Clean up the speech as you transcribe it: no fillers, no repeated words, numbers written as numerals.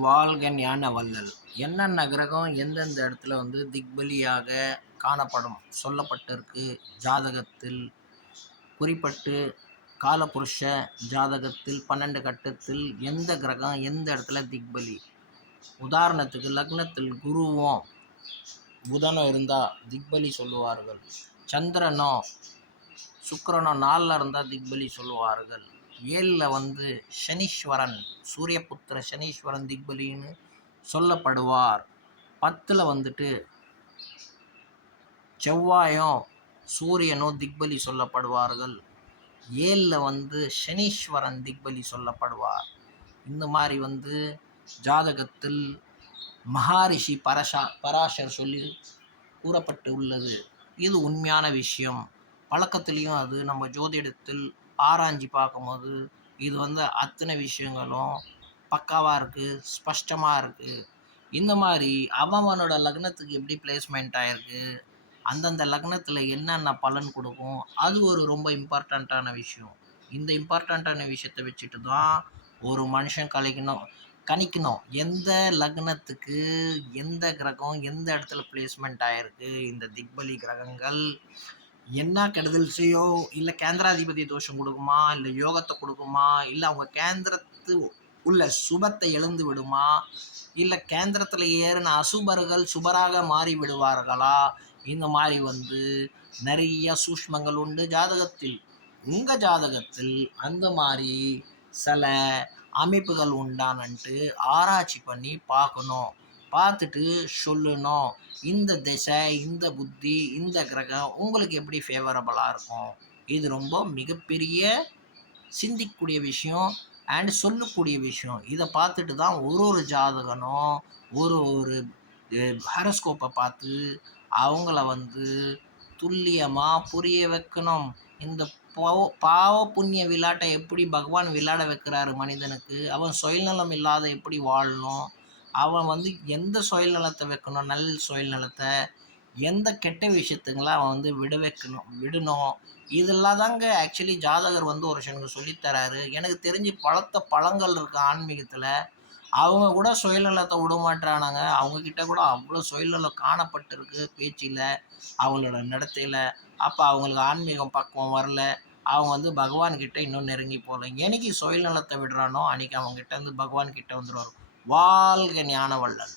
வாழ்க ஞான வள்ளல். என்னென்ன கிரகம் எந்தெந்த இடத்துல திக்பலியாக காணப்படும் சொல்லப்பட்டிருக்கு ஜாதகத்தில். குறிப்பிட்டு காலபுருஷ ஜாதகத்தில் 12 கட்டத்தில் எந்த கிரகம் எந்த இடத்துல திக்பலி. உதாரணத்துக்கு லக்னத்தில் குருவும் புதனும் இருந்தால் திக்பலி சொல்லுவார்கள். சந்திரனோ சுக்கிரனோ 4ல் இருந்தால் திக்பலி சொல்லுவார்கள். 7ல் சனீஸ்வரன் சூரியபுத்திர சனீஸ்வரன் திக்பலின்னு சொல்லப்படுவார். 10ல் செவ்வாயும் சூரியனும் திக்பலி சொல்லப்படுவார்கள். 7ல் சனீஸ்வரன் திக்பலி சொல்லப்படுவார். இந்த மாதிரி ஜாதகத்தில் மகாரிஷி பராசர் சொல்லி கூறப்பட்டு உள்ளது. இது உண்மையான விஷயம். பழக்கத்துலேயும் அது நம்ம ஜோதிடத்தில் ஆராய்ஞ்சி பார்க்கும்போது இது அத்தனை விஷயங்களும் பக்காவாக இருக்குது, ஸ்பஷ்டமாக இருக்குது. இந்த மாதிரி அவனோட லக்னத்துக்கு எப்படி பிளேஸ்மெண்ட் ஆகிருக்கு, அந்தந்த லக்னத்தில் என்னென்ன பலன் கொடுக்கும், அது ஒரு ரொம்ப இம்பார்ட்டண்ட்டான விஷயம். இந்த இம்பார்ட்டண்ட்டான விஷயத்தை வச்சுட்டு தான் ஒரு மனுஷன் கணிக்கணும் எந்த லக்னத்துக்கு எந்த கிரகம் எந்த இடத்துல பிளேஸ்மெண்ட் ஆகிருக்கு. இந்த திக்பலி கிரகங்கள் என்ன கெடுதல் செய்யோ, இல்லை கேந்திராதிபதி தோஷம் கொடுக்குமா, இல்லை யோகத்தை கொடுக்குமா, இல்லை அவங்க கேந்திரத்து உள்ள சுபத்தை எழுந்து விடுமா, இல்லை கேந்திரத்தில் ஏறின அசுபர்கள் சுபராக மாறி விடுவார்களா. இந்த மாதிரி நிறைய சூஷ்மங்கள் உண்டு ஜாதகத்தில். உங்கள் ஜாதகத்தில் அந்த மாதிரி சில அமைப்புகள் உண்டானன்ட்டு ஆராய்ச்சி பண்ணி பார்க்கணும். பார்த்துட்டு சொல்லணும், இந்த திசை, இந்த புத்தி, இந்த கிரகம் உங்களுக்கு எப்படி ஃபேவரபுளாக இருக்கும். இது ரொம்ப மிகப்பெரிய சிந்திக்கக்கூடிய விஷயம் அண்ட் சொல்லக்கூடிய விஷயம். இதை பார்த்துட்டு தான் ஒரு ஜாதகனும் ஒரு ஹாரோஸ்கோப்பை பார்த்து அவங்கள துல்லியமாக புரிய வைக்கணும். இந்த பாவ புண்ணிய விளையாட்டை எப்படி பகவான் விளையாட வைக்கிறாரு மனிதனுக்கு, அவன் சுயநலம் இல்லாத எப்படி வாழணும், அவன் எந்த சுயநலத்தை வைக்கணும், நல்ல சுயநலத்தை, எந்த கெட்ட விஷயத்துங்களாம் அவன் விடணும். இதெல்லாம் தாங்க ஆக்சுவலி ஜாதகர் ஒருத்தனுக்கு சொல்லித்தராரு. எனக்கு தெரிஞ்சு பழங்கள் இருக்கு ஆன்மீகத்தில். அவங்க கூட சுயநலத்தை விடமாட்டானாங்க. அவங்கக்கிட்ட கூட அவ்வளோ சுயநலம் காணப்பட்டிருக்கு பேச்சில், அவங்களோட நடத்தையில். அப்போ அவங்களுக்கு ஆன்மீகம் பக்குவம் வரல. அவங்க பகவான்கிட்ட இன்னும் நெருங்கி போகல. என்னைக்கு சுயநலத்தை விடுறானோ அன்றைக்கி அவங்ககிட்ட பகவான்கிட்ட வந்துடுவார். வாழ்க ஞான வள்ளல்.